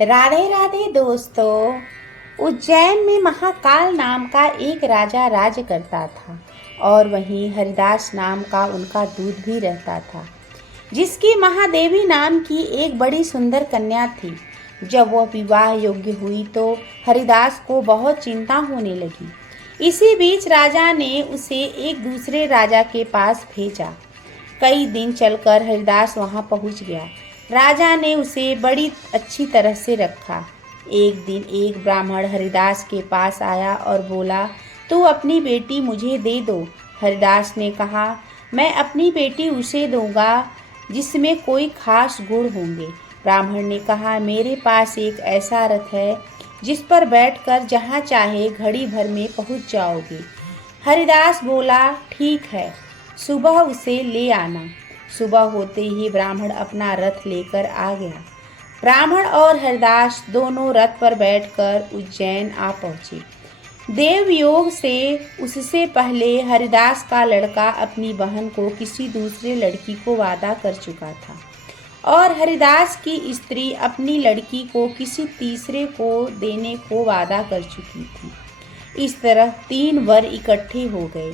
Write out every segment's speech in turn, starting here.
राधे राधे दोस्तों। उज्जैन में महाकाल नाम का एक राजा राज्य करता था और वहीं हरिदास नाम का उनका दूत भी रहता था, जिसकी महादेवी नाम की एक बड़ी सुंदर कन्या थी। जब वह विवाह योग्य हुई तो हरिदास को बहुत चिंता होने लगी। इसी बीच राजा ने उसे एक दूसरे राजा के पास भेजा। कई दिन चलकर हरिदास वहां पहुंच गया। राजा ने उसे बड़ी अच्छी तरह से रखा। एक दिन एक ब्राह्मण हरिदास के पास आया और बोला, तू अपनी बेटी मुझे दे दो। हरिदास ने कहा, मैं अपनी बेटी उसे दूंगा जिसमें कोई खास गुण होंगे। ब्राह्मण ने कहा, मेरे पास एक ऐसा रथ है जिस पर बैठकर जहाँ चाहे घड़ी भर में पहुँच जाओगे। हरिदास बोला, ठीक है, सुबह उसे ले आना। सुबह होते ही ब्राह्मण अपना रथ लेकर आ गया। ब्राह्मण और हरिदास दोनों रथ पर बैठकर उज्जैन आ पहुंचे। देव योग से उससे पहले हरिदास का लड़का अपनी बहन को किसी दूसरे लड़की को वादा कर चुका था और हरिदास की स्त्री अपनी लड़की को किसी तीसरे को देने को वादा कर चुकी थी। इस तरह 3 वर इकट्ठे हो गए।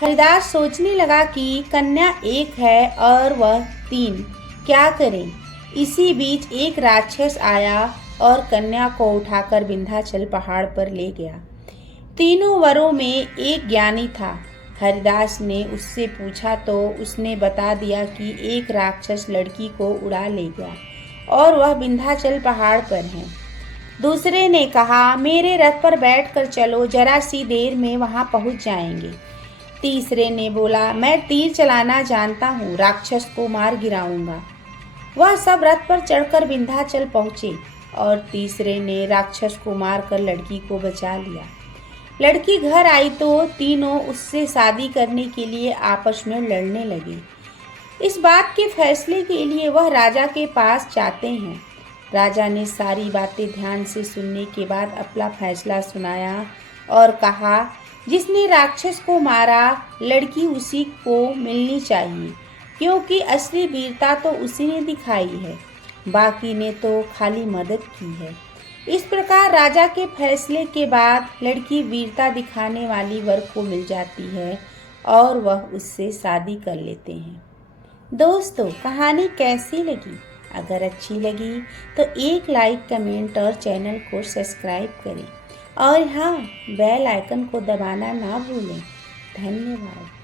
हरिदास सोचने लगा कि कन्या एक है और वह 3, क्या करें। इसी बीच एक राक्षस आया और कन्या को उठाकर विंध्याचल पहाड़ पर ले गया। तीनों वरों में एक ज्ञानी था। हरिदास ने उससे पूछा तो उसने बता दिया कि एक राक्षस लड़की को उड़ा ले गया और वह विंध्याचल पहाड़ पर है। दूसरे ने कहा, मेरे रथ पर बैठकर चलो, जरा सी देर में वहां पहुंच जाएंगे। तीसरे ने बोला, मैं तीर चलाना जानता हूँ, राक्षस को मार गिराऊंगा। वह सब रथ पर चढ़कर विंध्याचल पहुंचे और तीसरे ने राक्षस को मारकर लड़की को बचा लिया। लड़की घर आई तो तीनों उससे शादी करने के लिए आपस में लड़ने लगे। इस बात के फैसले के लिए वह राजा के पास जाते हैं। राजा ने सारी बातें ध्यान से सुनने के बाद अपना फैसला सुनाया और कहा, जिसने राक्षस को मारा लड़की उसी को मिलनी चाहिए, क्योंकि असली वीरता तो उसी ने दिखाई है, बाकी ने तो खाली मदद की है। इस प्रकार राजा के फैसले के बाद लड़की वीरता दिखाने वाली वर को मिल जाती है और वह उससे शादी कर लेते हैं। दोस्तों, कहानी कैसी लगी? अगर अच्छी लगी तो एक लाइक, कमेंट और चैनल को सब्सक्राइब करें और हाँ, बेल आइकन को दबाना ना भूलें। धन्यवाद।